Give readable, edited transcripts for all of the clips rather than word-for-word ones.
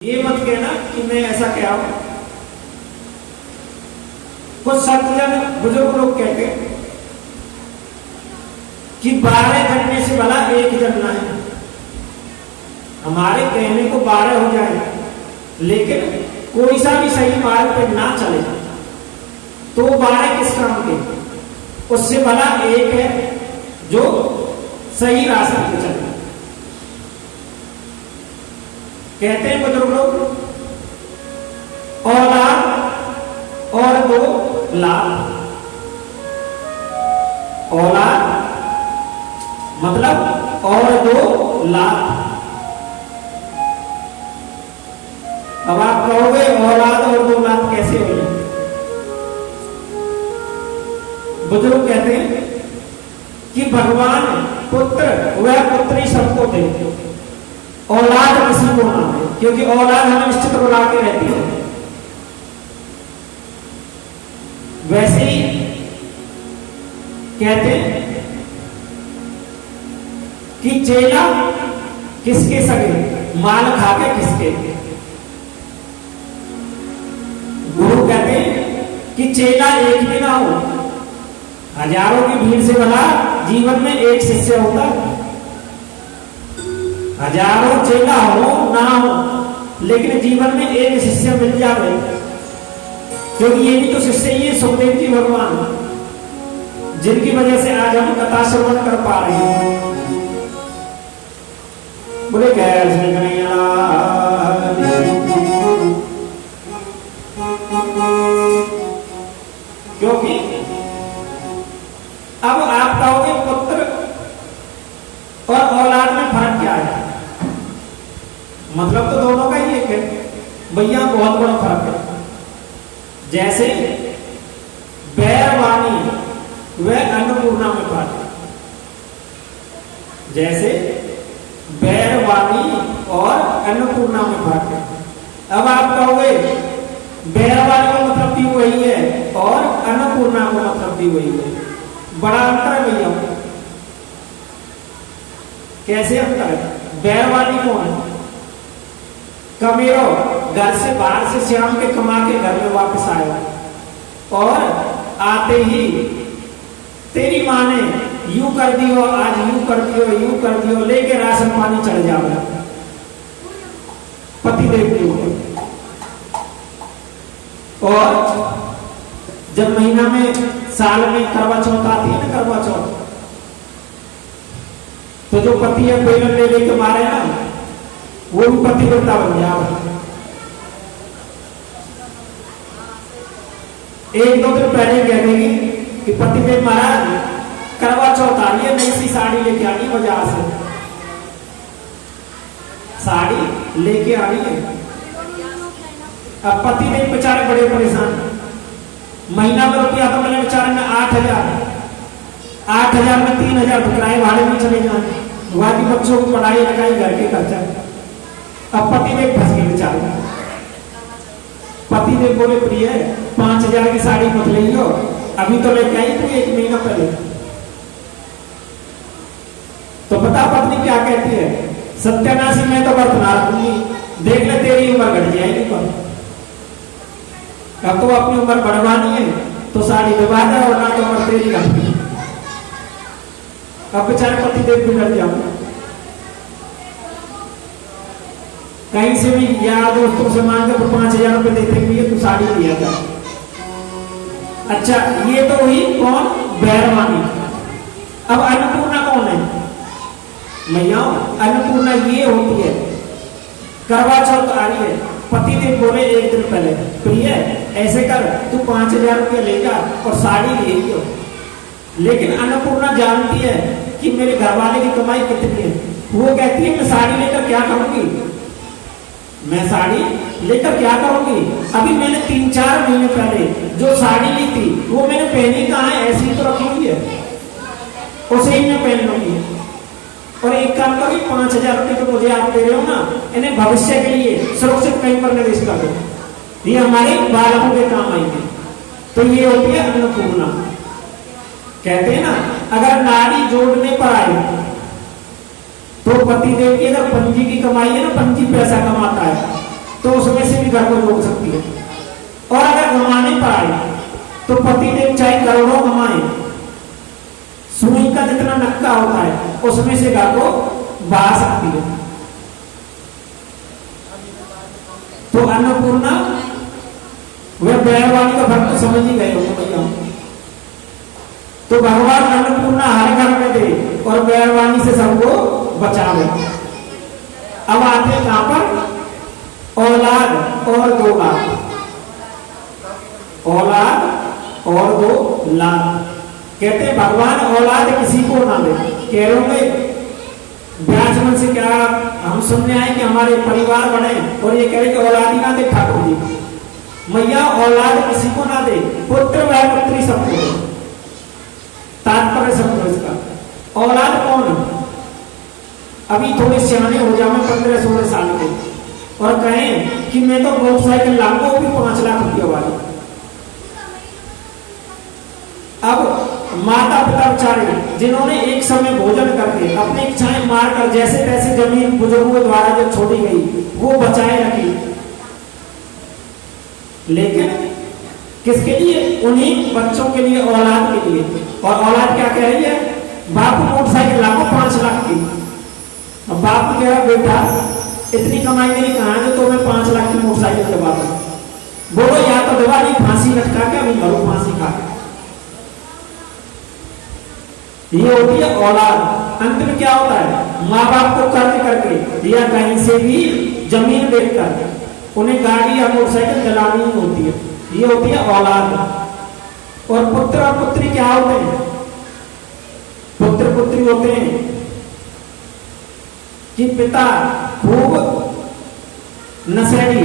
ये मत कहना कि मैं ऐसा क्या हूं। कुछ सज्जन बुजुर्ग लोग कहते हैं कि 12 जन्मे से भला एक जन्मना है। हमारे कहने को 12 हो जाए, लेकिन कोई सा भी सही मार्ग पे ना चले तो 12 किस काम के? उससे भला एक है जो सही रास्ते पे चले। कहते हैं बुजुर्ग लोग, औलाद और 2 लाभ। औलाद मतलब और 2 लाभ। अब आप कहोगे औलाद और 2 लाभ कैसे हुई? बुजुर्ग कहते हैं कि भगवान पुत्र वह पुत्री सबको दे, औलाद किसी को ना दे, क्योंकि औलाद हमें निश्चित रुला के रहती है। वैसे ही कहते हैं कि चेला किसके सगे, माल खा के किसके। गुरु कहते हैं कि चेला एक भी ना हो, हजारों की भीड़ से भला जीवन में एक शिष्य होता है। हजारों चेला हो ना हो, लेकिन जीवन में एक शिष्य मिल जाए, क्योंकि ये भी तो शिष्य ही है सुखदेव जी भगवान, जिनकी वजह से आज हम कथा श्रवण कर पा रहे हैं। बोले गैर श्री कन्हैया। क्योंकि अब आप कहोगे पुत्र और औलाद में फर्क क्या है? मतलब तो दोनों का ही एक है भैया, बहुत बड़ा फर्क है। जैसे बैरवानी वह अन्नपूर्णा में फर्क है। जैसे बैरवानी और अन्नपूर्णा में फर्क है। अब आप कहोगे बैरवानी का मतलब भी वही है और अन्नपूर्णा का मतलब भी वही है, बड़ा अंतर है भैया। कैसे अंतर है? बैरवानी कौन है? कमेरो घर से बाहर से शाम के कमा के घर में वापस आया और आते ही तेरी माँ ने यूं कर दियो, आज यूं कर दियो, यूं कर दियो, लेके राशन पानी चढ़ जाओगे पति देव के ऊपर। और जब महीना में साल में करवा चौथ आती है ना, करवा चौथ, तो जो पति है बेलन ले लेके मारे ना, वो भी पतिव्रता बन जाओ। 1-2 दिन पहले कह देगी कि पति देव महाराज करवा चौथ आ रही है, नई सी साड़ी लेके आनी बाजार से, साड़ी लेके आनी है। अब पति देव बेचारे बड़े परेशान, महीना में रुपया तो मैंने बेचारे में 8,000 में 3,000 किराए भाड़े में चले जाए, बाकी बच्चों को पढ़ाई लगाई, घर के खर्चा। अब पति देव फंस गए बेचारे। पति देव बोले प्रिय 5,000 की साड़ी मत ले लो, अभी तो लेके आई तू 1 महीना पहले। तो पता पत्नी क्या कहती है? सत्यानाशी मैं तो व्रत ना रखूंगी, देख ले तेरी उम्र घट जाएगी। पर अब तो अपनी उम्र बढ़वानी है तो साड़ी दबा दे, और ना तो उम्र तेरी घटती। अब बेचारे पति देव भी डर जाओ। कहीं से भी यार दोस्तों से मांग के 5,000 रुपए देते हुए तू साड़ी लिया था। अच्छा, ये तो हुई कौन? बैरवानी। अब अन्नपूर्णा कौन है? मैया अन्नपूर्णा ये होती है, करवा चौथ आ रही है, पति देव बोले 1 दिन पहले प्रिय ऐसे कर, तू 5,000 रुपये ले जा और साड़ी ले लियो। लेकिन अन्नपूर्णा जानती है कि मेरे घर वाले की कमाई कितनी है। वो कहती है मैं साड़ी लेकर क्या करूंगी, मैं साड़ी लेकर क्या करूंगी? अभी मैंने 3-4 महीने पहले जो साड़ी ली थी वो मैंने पहनी कहाँ है, ऐसी तो रखी हुई है, उसे ही मैं पहन लूंगी। और एक काम करो, 5,000 रुपये तो मुझे आप दे रहे हो ना, इन्हें भविष्य के लिए सुरक्षित कहीं पर निवेश कर दो, ये हमारे बालकों के काम आएंगे। तो ये होती है अन्नपूर्णा। कहते हैं ना, अगर नारी जोड़ने पर आए तो पति देव की अगर पंजी की कमाई है ना, पंजी पैसा कमाता है, तो उसमें से भी घर को जोड़ सकती है। और अगर कमाने पाए तो पतिदेव चाहे करोड़ों कमाए, सुई का जितना नक्का होता है उसमें से घर को बहा सकती है। तो अन्नपूर्णा वह बैरवाणी का फर्क तो समझ ही गए होंगे भैया। तो भगवान अन्नपूर्णा हर घर में दे और बैरवाणी से सबको बचावे। अब आते कहां पर? औलाद और 2 लाख, औलाद और 2 लाख। कहते भगवान औलाद किसी को ना दे। कह रहे होंगे ब्याज मन से क्या हम सुनने आए कि हमारे परिवार बने और ये कह रहे कि औलाद ही ना दे ठाकुर जी। मैया औलाद किसी को ना दे, पुत्र व पुत्री सबको दे। तात्पर्य समझो इसका। औलाद कौन? अभी थोड़े सियाने हो जाओ 15-16 साल के और कहें कि मैं तो मोटरसाइकिल लाऊंगा वो भी 5 लाख रुपया वाली। अब माता पिता बेचारे जिन्होंने एक समय भोजन करके अपनी इच्छाएं मारकर जैसे तैसे जमीन बुजुर्गों द्वारा जो छोड़ी गई वो बचाए रखी, लेकिन किसके लिए? उन्हीं बच्चों के लिए, औलाद के लिए। और औलाद क्या कह रही है? बाप मोटरसाइकिल लाओ 5 लाख की। अब बाप कह रहा बेटा इतनी कमाई मेरी कहां है तो मैं 5 लाख की मोटरसाइकिल दबा दूं। बोलो या तो दिवाली फांसी लटका के अभी मरो फांसी खा के। ये होती है औलाद। अंत में क्या होता है? माँ बाप को कर्ज करके या कहीं से भी जमीन बेचकर उन्हें गाड़ी या मोटरसाइकिल दिलानी होती है। ये होती है औलाद। और पुत्र और पुत्री क्या होते हैं? पुत्र पुत्री होते हैं कि पिता खूब नशेड़ी,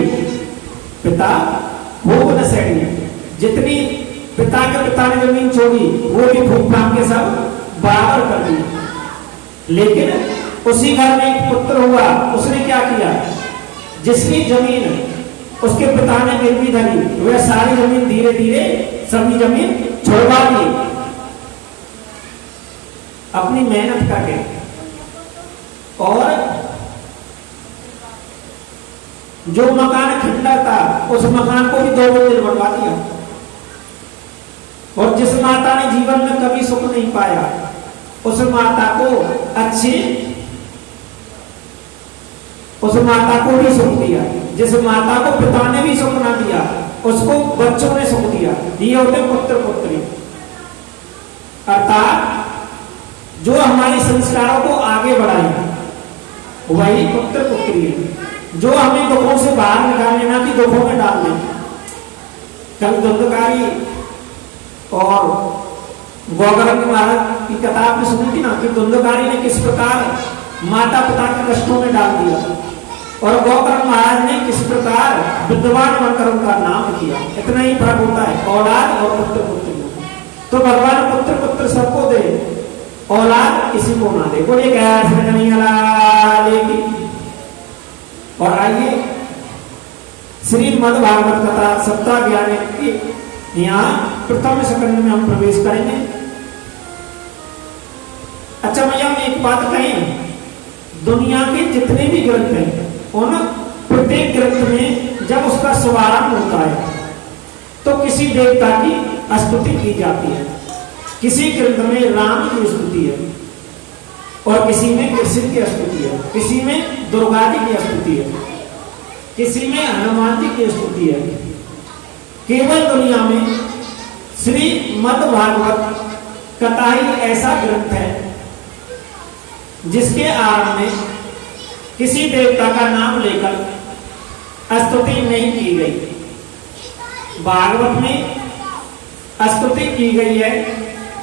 पिता खूब नशेड़ी, जितनी पिता ने जमीन छोड़ी वो भी फूक फाक के सब बराबर कर दी। लेकिन उसी घर में एक पुत्र हुआ, उसने क्या किया? जिसकी जमीन उसके पिता ने गिरवी धरी वह सारी जमीन धीरे धीरे सभी जमीन छोड़वा दी अपनी मेहनत करके। और जो मकान खंडर था उस मकान को भी 2 मंजिल बनवा दिया। और जिस माता ने जीवन में कभी सुख नहीं पाया उस माता को भी सुख दिया। जिस माता को पिता ने भी सुख ना दिया उसको बच्चों ने सुख दिया। ये होते पुत्र पुत्री। अर्थात जो हमारे संस्कारों को आगे बढ़ाए वही पुत्र पुत्री है। जो हमें दुखों से बाहर निकालने ना कि दुखों में डाल दें। कल धुंधकारी और गोगरंग महाराज की कथा आपने सुनी थी ना कि धुंधकारी ने किस प्रकार माता पिता के कष्टों में डाल दिया और गोकर्ण महाराज ने किस प्रकार विद्वान बनकर उनका नाम किया। इतना ही फर्क होता है औलाद और पुत्र पुत्री। तो भगवान पुत्र पुत्र सबको दे, औलाद किसी को ना दे। बोलिए कैसे नहीं लेगी। और आइए श्रीमद् भागवत कथा सप्ताह ज्ञान की यहाँ प्रथम स्कंद में हम प्रवेश करेंगे। अच्छा भैया हम एक बात कहें, दुनिया के जितने भी ग्रंथ हैं उन प्रत्येक ग्रंथ में जब उसका शुभारंभ होता है तो किसी देवता की स्तुति की जाती है। किसी ग्रंथ में राम की स्तुति है और किसी में कृष्ण की स्तुति है, किसी में दुर्गा जी की स्तुति है, किसी में हनुमान जी की स्तुति है। केवल दुनिया में श्रीमद् भागवत कथा ही ऐसा ग्रंथ है जिसके आरंभ में किसी देवता का नाम लेकर स्तुति नहीं की गई। भागवत में स्तुति की गई है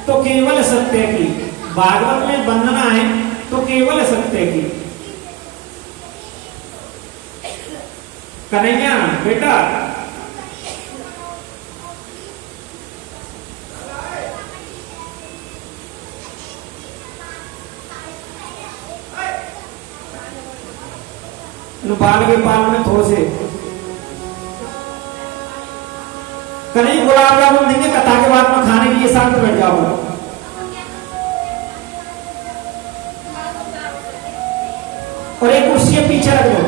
तो केवल सत्य की। भागवत में वंदना है तो केवल सत्य की। कन्हैया बेटा बाल के पाल में थोड़े से कहीं गुलाब जामुन देंगे कथा के बाद में खाने के लिए साथ बैठ जाओ। और एक कुर्सी पीछे रख दो।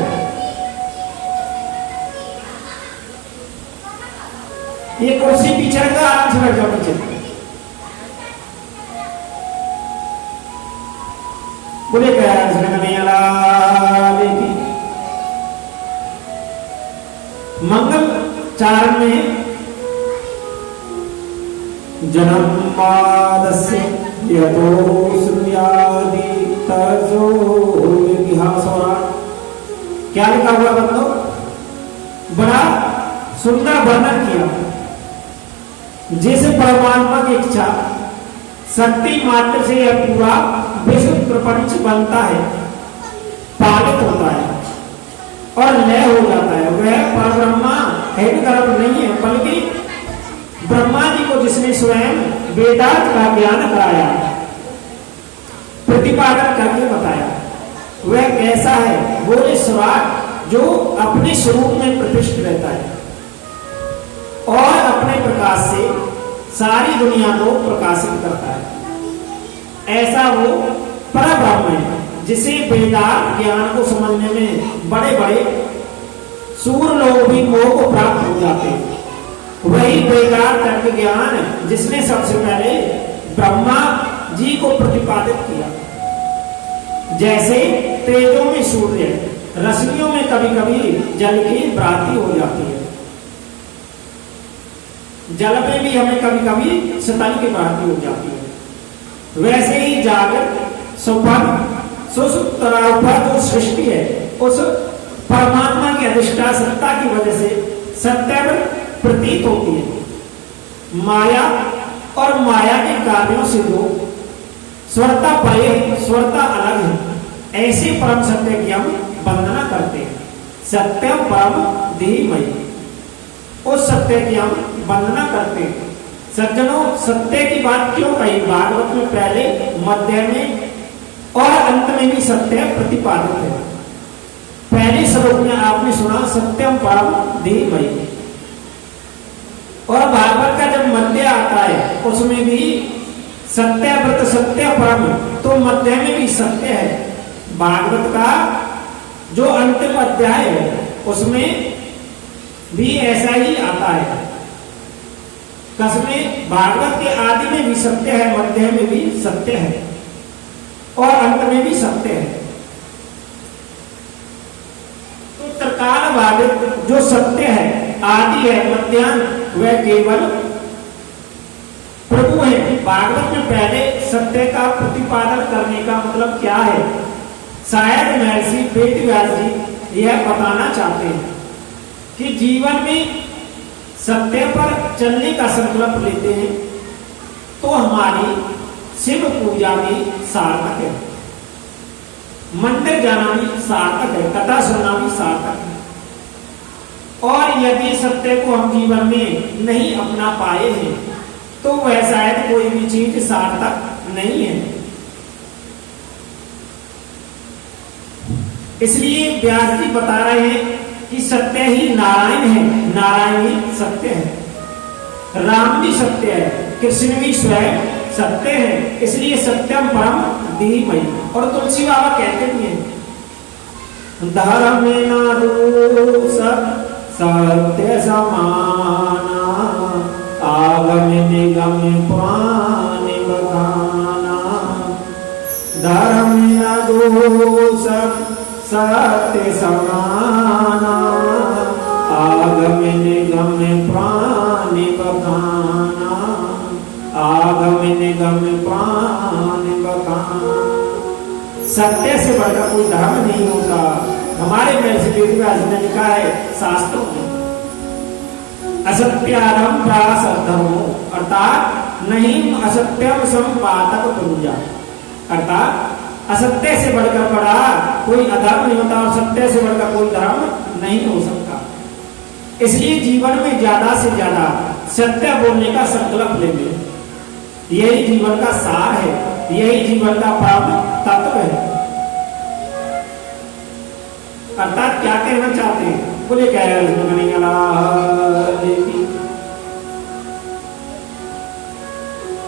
ये कुर्सी पीछे रखा, आराम से बैठ जाओ पीछे। बोले कन्हैया लाल की। मंगल चारण में जन्मादस्य यतो श्रुयादि तजो इतिहासोरा। क्या लिखा हुआ बंदो? बड़ा सुंदर वर्णन किया। जैसे परमात्मा की इच्छा शक्ति मात्र से यह पूरा विश्व प्रपंच बनता है, पालित होता है और लय हो जाता है। वह परब्रह्मा है गर्भ नहीं है, बल्कि ब्रह्मा जी को जिसने स्वयं वेदांत का ज्ञान कराया, प्रतिपादन करके बताया, वह कैसा है? वो ईश्वर जो अपने स्वरूप में प्रतिष्ठित रहता है और अपने प्रकाश से सारी दुनिया को प्रकाशित करता है। ऐसा वो परब्रह्म है जिसे वेदांत ज्ञान को समझने में बड़े बड़े सूर लोग भी मोह को प्राप्त हो जाते हैं। वही वेदांत तत्व ज्ञान जिसने सबसे पहले ब्रह्मा जी को प्रतिपादित किया। जैसे तेजों में सूर्य, रश्मियों में कभी कभी जल की भ्रांति हो जाती है, जल में भी हमें कभी कभी शीतल की भ्रांति हो जाती है। वैसे ही जागृत सुपन सुसुप्त जो सृष्टि है, उस परमात्मा की अधिष्ठा सत्ता की वजह से सत्य प्रतीत होती है। माया और माया के कार्यों से दो स्वरता परे, स्वरता अलग है। ऐसे परम सत्य की हम वंदना करते हैं। सत्यम परम धीमहि, उस सत्य की हम वंदना करते हैं। सज्जनों, सत्य की बात क्यों कही? भागवत में पहले, मध्य में और अंत में भी सत्य प्रतिपादित है। पहले श्लोक में आपने सुना सत्यम परम धीमहि, और भागवत का जब मध्य आता है उसमें भी सत्य व्रत सत्य परम, तो मध्य में भी सत्य है। भागवत का जो अंतिम अध्याय है उसमें भी ऐसा ही आता है। कसमें भागवत के आदि में भी सत्य है, मध्य में भी सत्य है और अंत में भी सत्य है। तो त्रिकाल भागवत जो सत्य है, आदि है, मध्यांत, वह केवल प्रभु है। भागवत में पहले सत्य का प्रतिपादन करने का मतलब क्या है? शायद महर्षि वेदव्यास जी यह बताना चाहते हैं कि जीवन में सत्य पर चलने का संकल्प लेते हैं तो हमारी शिव पूजा भी सार्थक है, मंदिर जाना भी सार्थक है, कथा सुनना भी सार्थक है। और यदि सत्य को हम जीवन में नहीं अपना पाए हैं तो वह शायद कोई भी चीज सार्थक नहीं है। इसलिए व्यास जी बता रहे हैं कि सत्य ही नारायण है, नारायण ही सत्य है। राम भी सत्य है, कृष्ण भी स्वयं सत्य है। इसलिए सत्यम परम धीमहि। और तुलसी बाबा कहते भी हैं धर्मेण दूष सत्य समाना आगम निगम पुराण बखाना। धर्मेण दूष सत्य समाना आगम निगम प्राण बखाना। आगम निगम प्राण बखाना। सत्य से बढ़कर कोई धर्म नहीं होता। हमारे महर्षि वेदव्यास ने लिखा है शास्त्रों में, असत्यारम प्रासद्धर्मो, अर्थात नहीं असत्यम संपादक पूजा। अर्थात असत्य से बढ़कर बड़ा कोई अधर्म नहीं होता और सत्य से बढ़कर कोई धर्म नहीं हो सकता। इसलिए जीवन में ज्यादा से ज्यादा सत्य बोलने का संकल्प लेंगे। यही जीवन का सार है, यही जीवन का परम तत्व है। अर्थात क्या कहना चाहते हैं? बोले कह रहे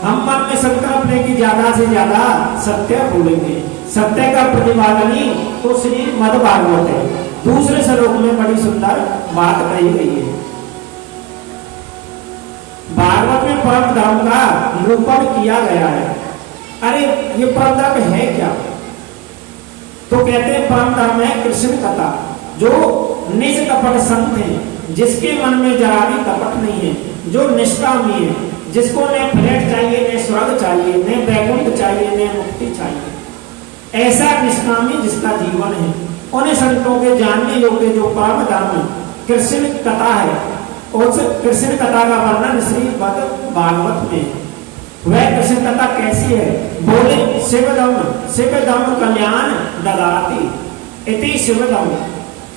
हम मन में संकल्प लें कि ज्यादा से ज्यादा सत्य बोलेंगे। सत्य का प्रतिपादन ही तो श्री मद भागवत है। दूसरे श्लोक में बड़ी सुंदर बात कही गई है। भागवत में परम धर्म का निरूपण किया गया है। अरे ये परम धर्म है क्या? तो कहते हैं परम धर्म है कृष्ण कथा, जो निज कपट संत है, जिसके मन में जरा भी कपट नहीं है, जो निष्कामी है, जिसको न फ्लैट चाहिए, न स्वर्ग चाहिए, न वैकुंठ चाहिए, न मुक्ति चाहिए, ऐसा निष्कामी जिसका जीवन है, उन संतों के जानने योग्य जो परम धर्म कृष्ण कथा है, उस कृष्ण कथा का वर्णन श्रीमद् भागवत में है। वह कृष्ण कथा कैसी है? बोले शिवदम कल्याण ददाती, इति शिवदम,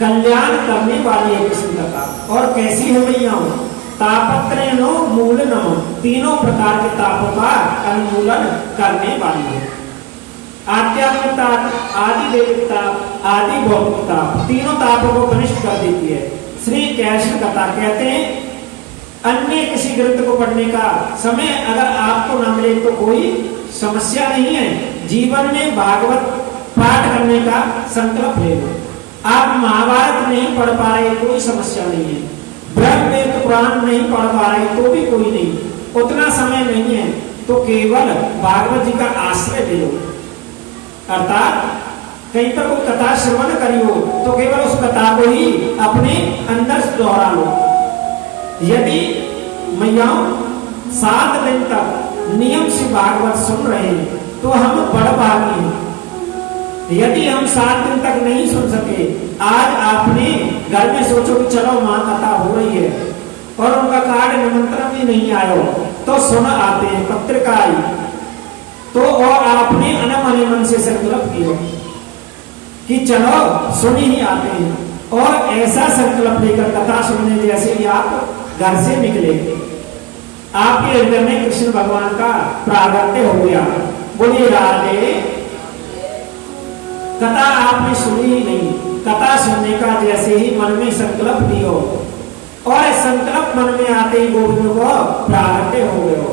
कल्याण करने वाली है कृष्ण कथा। और कैसी है भैया? तापत्रयनो मूल नम, तीनों प्रकार के तापों का उन्मूलन करने वाली है। आध्यात्मिकता, आदि दैविकता, आदि भौतिकता, तीनों तापों को कनिष्ठ कर देती है श्री कृष्ण कथा। कहते हैं अन्य किसी ग्रंथ को पढ़ने का समय अगर आपको न मिले तो कोई समस्या नहीं है, जीवन में भागवत पाठ करने का संकल्प ले लो। आप महाभारत नहीं पढ़ पा रहे कोई समस्या नहीं है, ब्रह्म वेद पुराण नहीं पढ़ पा रहे तो भी कोई नहीं, उतना समय नहीं है तो केवल भागवत जी का आश्रय ले लो। अर्थात कहीं पर कोई कथा श्रवण करी हो तो केवल उस कथा को ही अपने अंदर दोहरा लो। यदि मैयाओं 7 दिन तक नियम से भागवत सुन रहे हैं तो हम बड़ भागी हैं। यदि हम 7 दिन तक नहीं सुन सके, आज आपने घर में सोचो कि चलो मां कथा हो रही है और उनका कार्ड निमंत्रण भी नहीं आया हो तो सुन आते हैं, पत्रिका आई तो, और आपने अनमने मन से संकल्प किया कि चलो सुन ही आते हैं, और ऐसा संकल्प लेकर कथा सुनने जैसे ही आप घर से निकले, आपके हृदय में कृष्ण भगवान का प्रागट्य हो गया। बोलिए राधे। कथा आपने सुनी ही नहीं, कथा सुनने का जैसे ही मन में संकल्प लियो और संकल्प मन में आते ही गोविंद को प्रागट्य हो गए हो।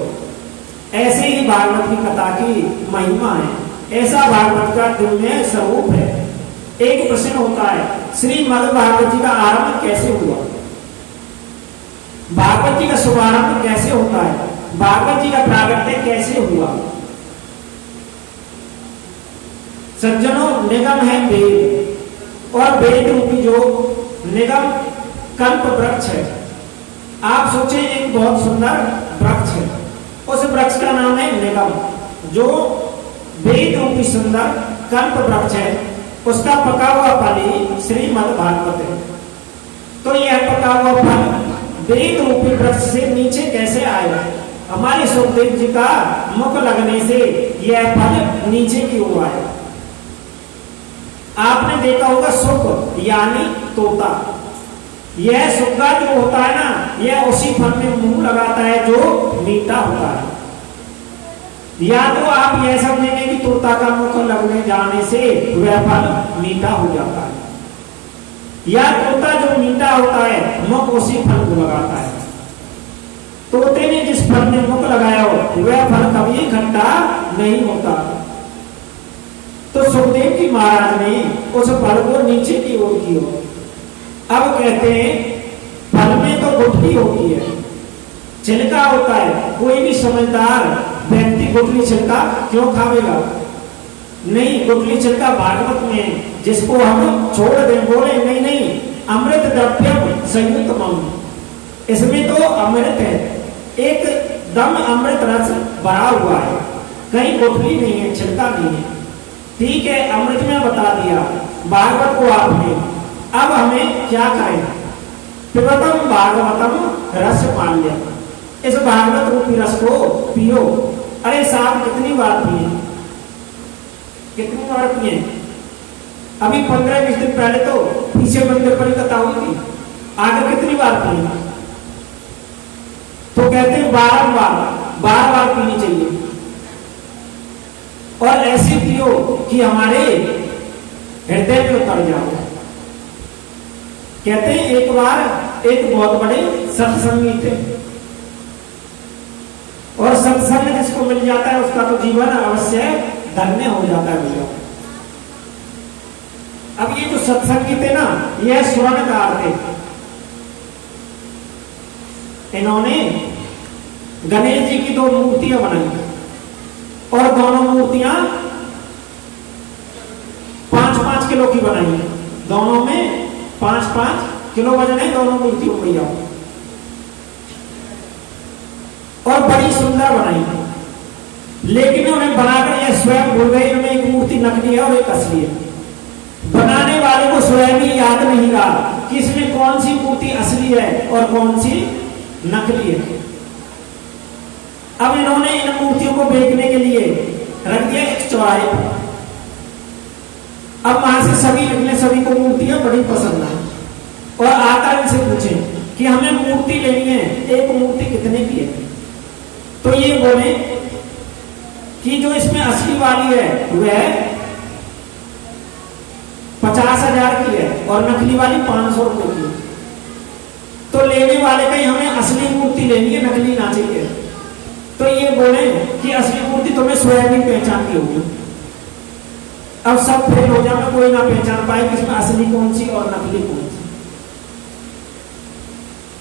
ऐसे ही भागवत की कथा की महिमा है, ऐसा भागवत का दिव्य स्वरूप है। एक प्रश्न होता है, श्रीमद् भागवत जी का आरंभ कैसे हुआ? भागवत जी का शुभारंभ कैसे होता है? भागवत जी का प्रागट्य कैसे हुआ? सज्जनों, निगम है वेद, और वेद रूपी जो निगम कल्प वृक्ष है। आप सोचे एक बहुत सुंदर वृक्ष है, उस वृक्ष का नाम है निगम। जो वेद रूपी सुंदर कल्प वृक्ष है, उसका पका हुआ फल ही श्रीमद् भागवत है। तो यह पका हुआ फल वेद रूपी वृक्ष से नीचे कैसे आएगा? हमारे सुखदेव जी का मुख लगने से यह फल नीचे की ओर आएगा। आपने देखा होगा सुख यानी तोता, यह सुग्गा जो होता है ना, यह उसी फल में मुंह लगाता है जो मीठा होता है। या तो आप यह समझेंगे कि तोता का मुख लगने जाने से वह फल मीठा हो जाता है, या तोता जो मीठा होता है मुख उसी फल को लगाता है। तोते ने जिस फल में मुख लगाया हो वह फल कभी खट्टा नहीं होता। तो सुखदेव जी महाराज ने उस फल को नीचे की ओर की हो। अब कहते हैं फल में तो गुठली होती है, छिलका होता है। कोई भी समझदार व्यक्ति गुठली छिलका क्यों खावेगा? नहीं, गुठली छिलका भागवत में जिसको हम छोड़ दें, बोले नहीं नहीं, अमृत द्रव्यम संयुतमम, इसमें तो अमृत है, एकदम अमृत रस भरा हुआ है, कहीं गुठली नहीं है, छिलका नहीं है। ठीक है, अमृत में बता दिया भागवत को आपने। अब हमें क्या करें? पिबतम भागवतम रस माल्य, इस भागवत रूपी रस को पियो। अरे साहब, कितनी बार पिए? कितनी बार पिए? अभी 15-20 दिन पहले तो पीछे मंदिर पर कथा हुई थी, आगे कितनी बार पिए? तो कहते हैं बार पीनी चाहिए, और ऐसे पियो कि हमारे हृदय में उतर जाओ। कहते हैं एक बार एक बहुत बड़े सत्संगी थे, और सत्संग जिसको मिल जाता है उसका तो जीवन अवश्य धन्य हो जाता है भैया। अब ये जो सत्संगी थे ना, यह स्वर्णकार थे। इन्होंने गणेश जी की 2 मूर्तियां बनाई और दोनों मूर्तियां 5-5 किलो की बनाई। दोनों में 5-5 किलो वजन है दोनों मूर्तियों भैया, और बड़ी सुंदर बनाई। लेकिन उन्हें बनाकर यह स्वयं भूल गए इनमें एक मूर्ति नकली है और एक असली है। बनाने वाले को स्वयं ही याद नहीं रहा कि इसमें कौन सी मूर्ति असली है और कौन सी नकली है। अब इन्होंने इन मूर्तियों को बेचने के लिए रख दिया एक चौराहे पर। अब वहां से सभी निकले, सभी को मूर्तियां बड़ी पसंद आई और आकर इनसे पूछे कि हमें मूर्ति लेनी है, एक मूर्ति कितने की है? तो ये बोले कि जो इसमें असली वाली है वह 50,000 की है और नकली वाली 500 रुपए की। तो लेने वाले कहीं हमें असली मूर्ति लेनी है, नकली ना चाहिए। तो ये बोले कि असली मूर्ति तुम्हें स्वयं ही पहचानती होगी। अब सब फेल हो जाए, कोई ना पहचान पाए कि इसमें असली कौन सी और नकली कौन सी।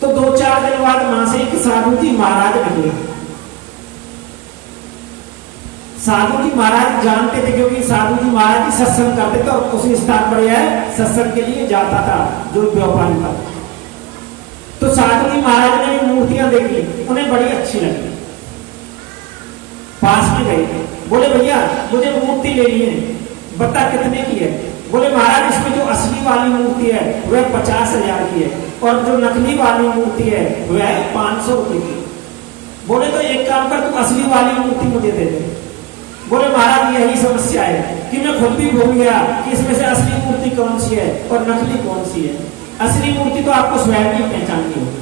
तो 2-4 दिन बाद वहां से एक साधु जी महाराज निकले। साधु जी महाराज जानते थे क्योंकि साधु जी महाराज जी सत्संग करते थे और उसी स्थान पर यह सत्संग के लिए जाता था जो व्यापारी था। तो साधु जी महाराज ने मूर्तियां देखी, उन्हें बड़ी अच्छी लगी। पास में गए, बोले भैया मुझे मूर्ति लेनी है, बता कितने की है? बोले महाराज इसमें जो असली वाली मूर्ति है वह 50,000 की है और जो नकली वाली मूर्ति है वह 500 रुपए की। बोले तो एक काम कर, तू असली वाली मूर्ति मुझे दे दे। बोले महाराज यही समस्या है कि मैं खुद भी भूल गया कि इसमें से असली मूर्ति कौन सी है और नकली कौन सी है। असली मूर्ति तो आपको स्वयं ही पहचाननी होगी।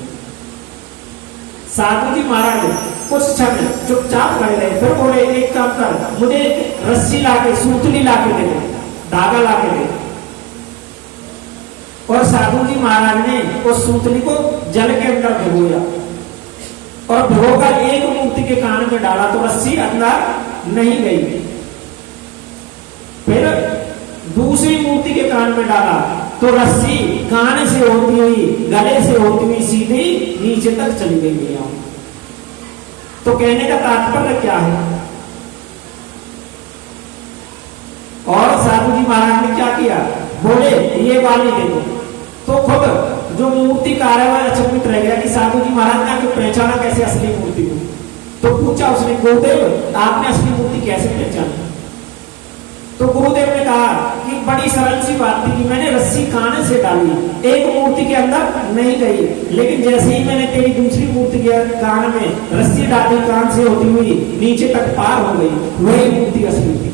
साधु जी महाराज कुछ क्षण चुपचाप खड़े रहे, फिर बोले एक काम कर, मुझे एक रस्सी लाके, सूतली लाके दे दे, धागा लाके दे। और साधु जी महाराज ने उस सूतली को जल के अंदर भिगोया और भिगोकर एक मूर्ति के कान में डाला तो रस्सी अंदर नहीं गई। फिर दूसरी मूर्ति के कान में डाला तो रस्सी कान से होती हुई, गले से होती हुई सीधी नीचे तक चली गई। तो कहने का तात्पर्य क्या है? और साधु जी महाराज ने क्या किया? बोले ये वाली देखो। तो खुद जो मूर्तिकार है वह अचंभित रह गया कि साधु जी महाराज ने आके पहचाना कैसे असली मूर्ति को। तो पूछा उसने, गुरुदेव आपने असली मूर्ति कैसे पहचानी? तो गुरुदेव ने कहा कि बड़ी सरल सी बात थी कि मैंने रस्सी कान से डाली, एक मूर्ति के अंदर नहीं गई, लेकिन जैसे ही मैंने तेरी दूसरी मूर्ति के कान में रस्सी डाली, कान से होती हुई नीचे तक पार हो गई, वही मूर्ति असली थी।